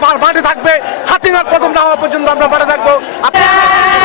মাঠে থাকবে। হাতিনার প্রথম না হওয়া পর্যন্ত আমরা মাঠে থাকব। আপ-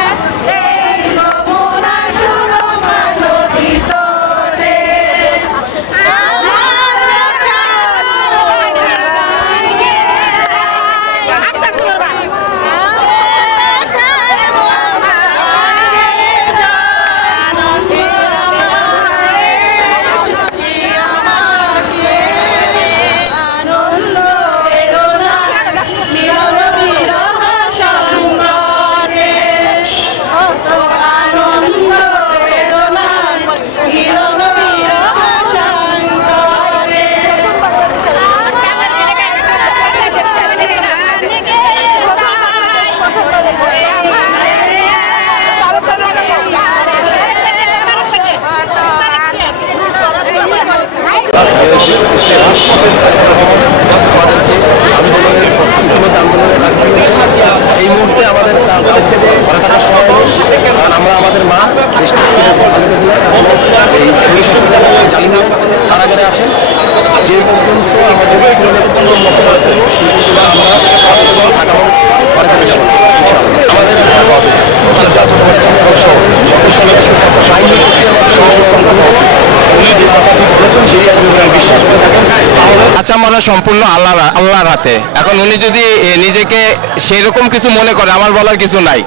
আচ্ছা মনে সম্পূর্ণ আল্লাহ আল্লাহর হাতে। এখন উনি যদি নিজেকে সেই রকম কিছু মনে করে, আমার বলার কিছু নাই।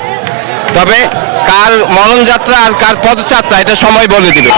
তবে কার মরণ যাত্রা আর কার পদযাত্রা, এটা সময় বলে দিবে।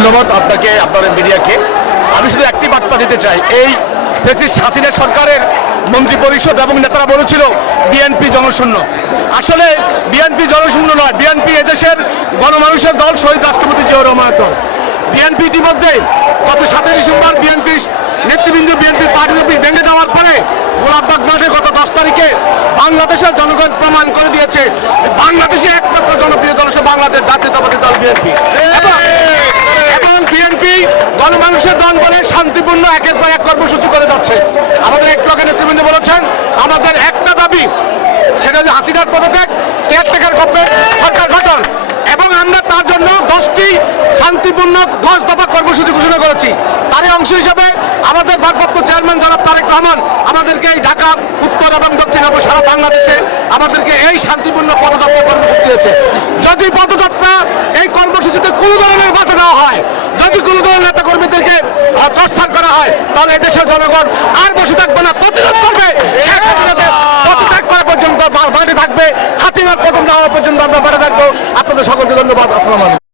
ধন্যবাদ আপনাকে আপনার মিডিয়াকে। আমি শুধু একটি বার্তা দিতে চাই, এই ফেসিস হাসিনা সরকারের মন্ত্রী পরিষদ এবং নেতারা বলেছিল, বিএনপি জনশূন্য। আসলে বিএনপি জনশূন্য নয়, বিএনপি এদেশের গণমানুষের দল, শহীদ রাষ্ট্রপতি জিয়াউর রহমানের দল। বিএনপি ইতিমধ্যে গত সাতই ডিসেম্বর বিএনপি নেতৃবৃন্দ, বিএনপি পার্টি ভেঙে যাওয়ার পরে গোলাপবাগ মাঠে গত দশ তারিখে বাংলাদেশের জনগণ প্রমাণ করে দিয়েছে, বাংলাদেশে একমাত্র জনপ্রিয় দল হচ্ছে বাংলাদেশ জাতীয়তাবাদী দল বিএনপি। গণমানুষের দল শান্তিপূর্ণ একের পর এক কর্মসূচি করে যাচ্ছে। আমাদের এক ব্লকের নেতৃবৃন্দ বলেছেন, আমাদের একটা দাবি, সেটা হচ্ছে হাসিনার পদত্যাগ কেয়ারটেকার গভর্নমেন্ট সরকার গঠন। এবং আমরা তার জন্য দশটি শান্তিপূর্ণ দশ দফা কর্মসূচি ঘোষণা করেছি। তারই অংশ হিসাবে আমাদের ভারপ্রাপ্ত চেয়ারম্যান জনাব তারেক রহমান আমাদেরকে এই ঢাকা, উত্তর এবং দক্ষিণ এবং সারা বাংলাদেশে আমাদেরকে এই শান্তিপূর্ণ পদযাত্রা কর্মসূচি দিয়েছে। যদি পদযাত্রা এই কর্মসূচিতে কোনো ধরনের বাধা দেওয়া হয়, যদি কোনো ধরনের নেতা কর্মীদেরকে প্রস্থান করা হয়। তাহলে এদেশের জনগণ আর বসে থাকবে না, প্রতিরোধ করবে। পদত্যাগ করা পর্যন্ত বাড়ি থাকবে। হাতিমার প্রথম যাওয়া পর্যন্ত আমরা বাড়ি থাকব। আপনাদের সকলকে ধন্যবাদ। আসসালাম